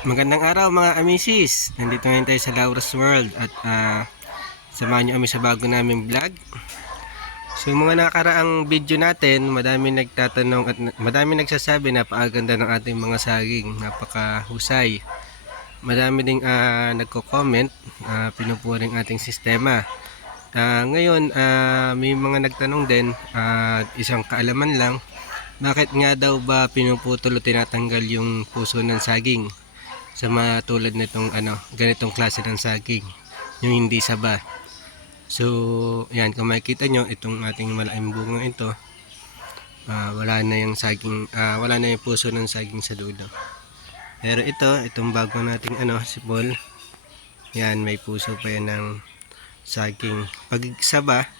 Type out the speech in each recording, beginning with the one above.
Magandang araw mga amisis. Nandito ngayon tayo sa Laura's World at ah, samahan niyo kami sa bago naming vlog. So mga nakaraang video natin, madami nagtatanong at madami nagsasabi na paaganda ng ating mga saging, napakahusay. Madami ding ah, nagko-comment, ah, pinupuring ating sistema. Ah, ngayon, ah, may mga nagtanong din, at isang kaalaman lang, bakit nga daw ba pinuputol o tinatanggal yung puso ng saging? Sa mga tulad nitong ano, ganitong klase ng saging, yung hindi saba. So, yan, kung makikita nyo, itong ating malaking bunga ito, ah, wala na yung saging, ah, wala na yung puso ng saging sa dulo. Pero ito, itong bago nating ano, sipol, yan, may puso pa yan ng saging. Pag saba,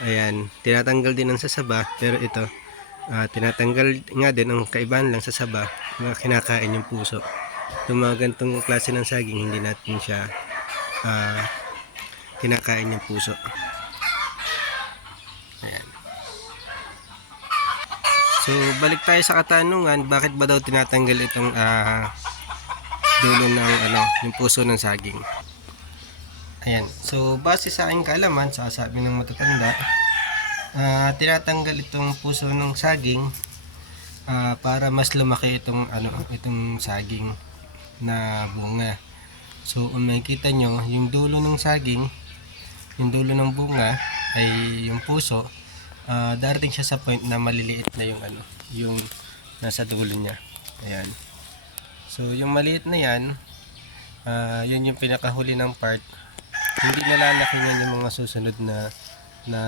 ayan, tinatanggal din ang sasaba, pero ito, ah, tinatanggal nga din ang kaibahan lang sa saba, na kinakain yung puso yung mga ganitong klase ng saging hindi natin siya ah, kinakain yung puso. Ayan. So balik tayo sa katanungan bakit ba daw tinatanggal itong ah, dulo ng ano yung puso ng saging? Ayan. So base sa aking kaalaman sa sabi ng matatanda ah, tinatanggal itong puso ng saging ah, para mas lumaki itong ano itong saging na bunga. So, kung makikita nyo, yung dulo ng saging, yung dulo ng bunga, ay yung puso, ah, darating siya sa point na maliliit na yung ano, yung nasa dulo niya. Ayan. So, yung maliit na yan, ah, yun yung pinakahuli ng part. Hindi nalalaki niyan yung mga susunod na na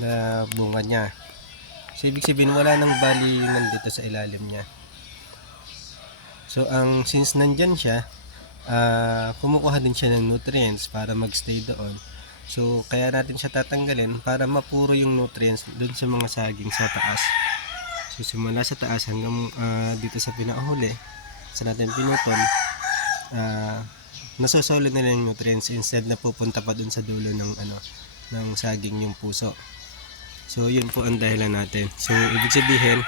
na bunga niya. So, ibig sabihin, wala nang balingan dito sa ilalim niya. So, ang since nandyan siya, ah, kumukuha din siya ng nutrients para magstay doon. So, kaya natin siya tatanggalin para mapuro yung nutrients doon sa mga saging sa taas. So, simula sa taas hanggang ah, dito sa pinakahuli, sa natin pinutol, ah, nasosolid na lang yung nutrients instead na pupunta pa doon sa dulo ng ano ng saging yung puso. So, yun po ang dahilan natin. So, ibig sabihin,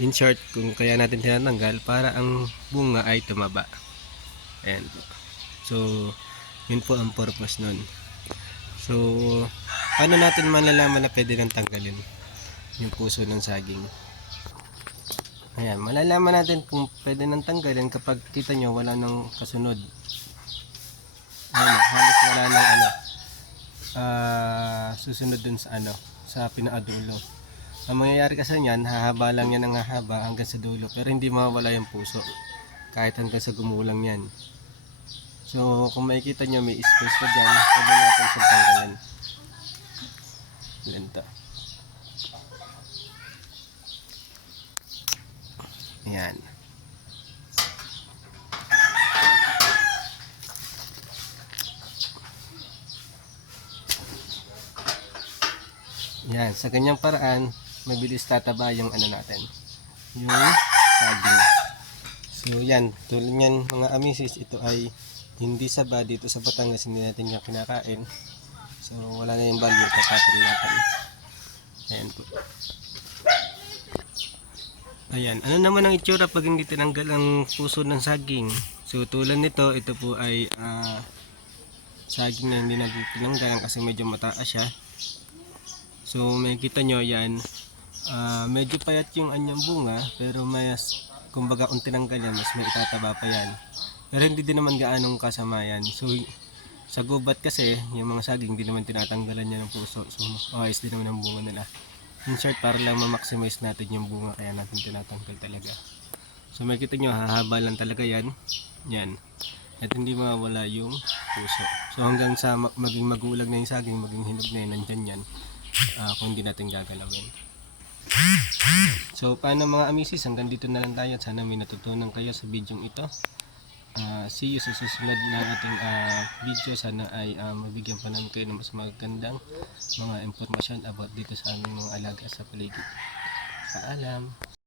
in short, kung kaya natin tinatanggal para ang bunga ay tumaba. Ayan po. So, yun po ang purpose nun. So, paano natin malalaman na pwede nang tanggalin yung puso ng saging? Ayan, malalaman natin kung pwede nang tanggalin kapag kita nyo wala nang kasunod. Ayan, halos wala nang ano, ah, susunod dun sa ano, sa pinaadulo. Ang mangyayari kasi niyan, hahaba lang yan ang hahaba hanggang sa dulo. Pero hindi mawawala yung puso. Kahit hanggang sa gumulang yan. So, kung makikita nyo, may space pa dyan. Pwede natin siyang tanggalin. Lento. Yan. Yan, sa ganyang paraan, mabilis tataba yung ano natin. Yung saging. So yan, tulad yan mga amisis, ito ay hindi saba dito sa Batangas, hindi natin yung kinakain. So wala na yung value, tatapon natin. Ayan po. Ayan, ano naman ang itsura pag hindi tinanggal ang puso ng saging? So tulad nito, ito po ay ah, saging na hindi natin tinanggalan kasi medyo mataas siya. So makikita nyo yan, ah, medyo payat yung anyang bunga pero mas, kumbaga kung tinanggal yan, mas may itataba pa yan. Pero hindi din naman gaanong kasama yan. So sa gubat kasi, yung mga saging hindi naman tinatanggalan niya ng puso. So ayos din naman ang bunga nila. In short, para lang ma-maximize natin yung bunga kaya natin tinatanggal talaga. So makikita nyo, hahaba lang talaga yan. Yan. At hindi mawawala yung puso. So hanggang sa ma- maging magulag na yung saging, maging hinog na yun, nandyan yan ah, kung hindi natin gagalawin. So, paano mga amisis, hanggang dito na lang tayo. Sana may natutunan kayo sa video ito. Ah, see you sa susunod na ating ah, video. Sana ay ah, mabigyan pa namin kayo ng mas magandang mga impormasyon about dito sa aming mga alaga sa paligid. Paalam!